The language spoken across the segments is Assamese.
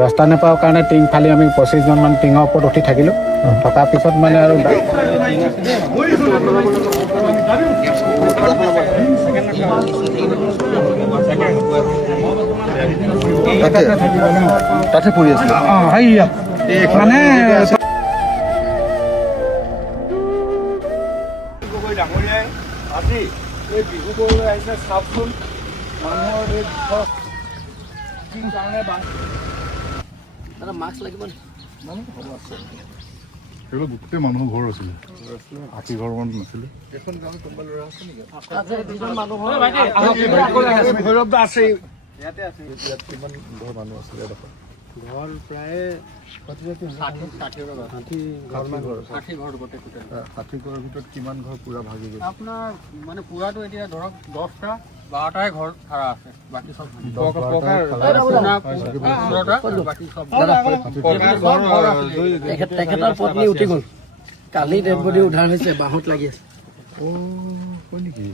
ৰাস্তা নাপাওঁ কাৰণে টিং ফালি আমি 25জনমান টিঙৰ ওপৰত উঠি থাকিলোঁ। থকাৰ পিছত মানে আৰু তাতে পৰি আছে মানে ডাঙৰীয়াই আজি এই বিহু কৰিবলৈ আহিছে। চাওকচোন মানুহৰ এই কি কাৰণে মাস্ক লাগিব গোটেই মানুহৰ ঘৰ আছিলে, 80 ঘৰমান নাছিলে। ভৈৰৱ দা আছে ইয়াত কিমান ঘৰ মানুহ আছিলে? ঘৰ প্ৰায় 60 ঘৰৰ ভিতৰত কিমান ঘৰ পুৰা ভাগি গৈছে? আপোনাৰ মানে পুৰাটো এতিয়া ধৰক 10টা 12টাই ঘৰ খাৰা আছে, বাকী চব তেখেতৰ পত্নী উঠি গ'ল। কালি ডেড বডি উদ্ধাৰ হৈছে, বাঁহত লাগি আছে। হয় নেকি?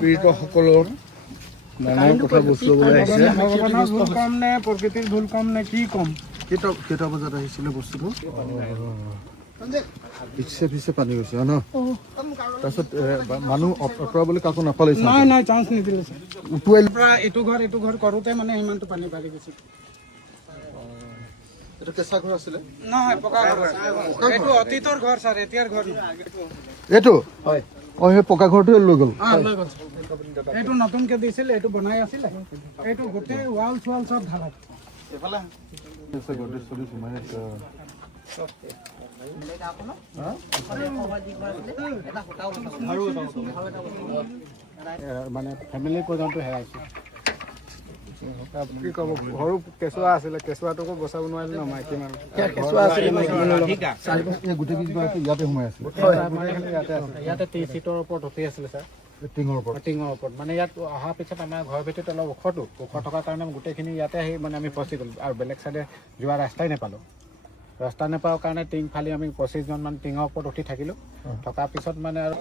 পীড়িতসকলৰ মনৰ কথা বুজ ল'বলৈ আহিছে। ভগৱানৰ ভুল কম নে প্ৰকৃতিৰ ভুল কম নে কি কম? কেইটা বজাত আহিছিলে বস্তুটো? পিছে পানী গৈছে ন? তাৰপিছত মানুহ অঁতৰাবলৈ কাকো নাপালে? নাই চান্স নিদিলে। উটুৱাই এইটো ঘৰ কৰোঁতে মানে সিমানটো পানী বাঢ়ি গৈছে। এইটো কেঁচা ঘৰ আছিলে? নহয়, পকা ঘৰ। এইটো অতীতৰ ঘৰ ছাৰ, এতিয়াৰ ঘৰ। এইটো হয়। সেই পকা ঘৰটো লৈ গ'ল। এইটো নতুনকে দিছিল, এইটো বনাই আছিলে। এইটো গোটেই ৱাল চোৱাল চব ঢালা। মানে ফেমিলি পৰ্যন্ত হেৰাইছে। কি ক'ব, ঘৰো কেঁচুৱা আছিলে, কেঁচুৱাটোকো বচাব নোৱাৰিলে ন। মাইকী মানুহ ইয়াতে সোমাই আছিলে, ইয়াতে চিটৰ ওপৰত উঠি আছিলে ছাৰ, টিঙৰ ওপৰত। মানে ইয়াত অহাৰ পিছত আমাৰ ঘৰৰ ভিতৰত অলপ ওখ থকাৰ কাৰণে গোটেইখিনি ইয়াতে আহি মানে আমি ফচি গ'লোঁ আৰু বেলেগ চাইডে যোৱা ৰাস্তাই নাপালোঁ। ৰাস্তা নাপাওঁ কাৰণে টিং ফালি আমি 25জনমান টিঙৰ ওপৰত উঠি থাকিলোঁ। থকাৰ পিছত মানে আৰু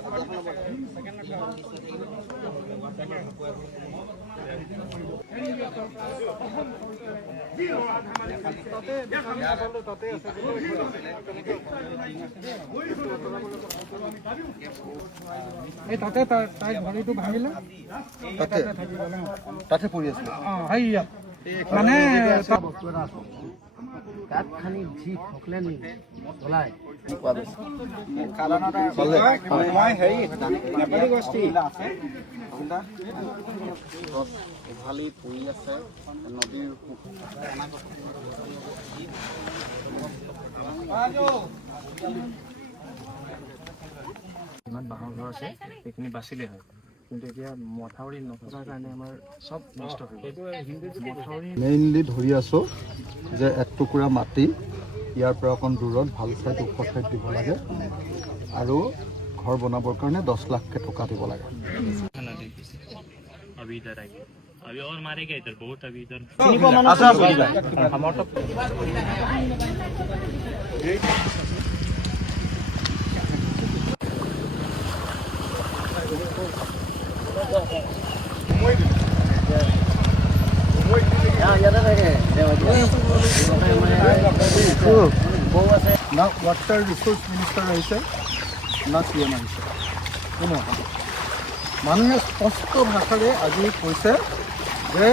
তাতে তাই ভৰিটো ভাঙিলে, তাতে পৰি আছিলে। মানে তাত খানি যি সকলে নি চলাই নেপালী গোষ্ঠী উভালি পৰি আছে নদীৰ। ইমান বাঁহৰ ঘৰ আছে সেইখিনি বাচিলে হয়, কিন্তু এতিয়া মথাউৰি নথকাৰ কাৰণে আমাৰ চব নষ্ট হৈ গ'ল। মেইনলি ধৰি আছোঁ যে এক টুকুৰা মাটি ইয়াৰ পৰা অকণ দূৰত ভাল ঠাইত ওখ ঠাইত দিব লাগে আৰু ঘৰ বনাবৰ কাৰণে 10 লাখকৈ টকা দিব লাগে। अभी इधर आइए, अभी और मारेगा इधर बहुत, अभी इधर না ৱাটাৰ ৰিচোৰ্চ মিনিষ্টাৰ আহিছে, না CM আহিছে, কোনো অহা নাই। মানুহে স্পষ্ট ভাষাৰে আজি কৈছে যে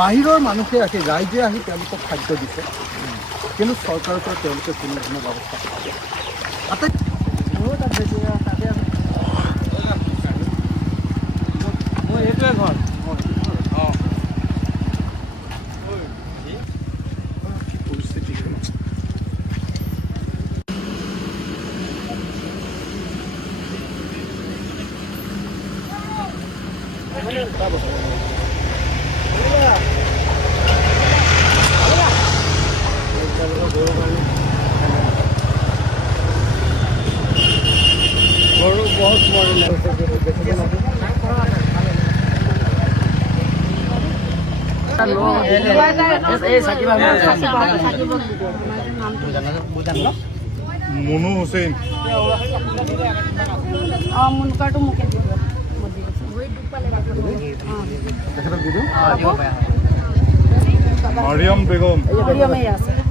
বাহিৰৰ মানুহে আহি, ৰাইজে আহি তেওঁলোকক খাদ্য দিছে, কিন্তু চৰকাৰৰ পৰা তেওঁলোকে কোনো ধৰণৰ ব্যৱস্থা এইটোৱে ঘৰ। গৰু বহুত মৰে মনু হুছেইন মুনকাটো মুখে দিব তেখেতক দি দিওঁ মাৰিয়াম বেগম আছে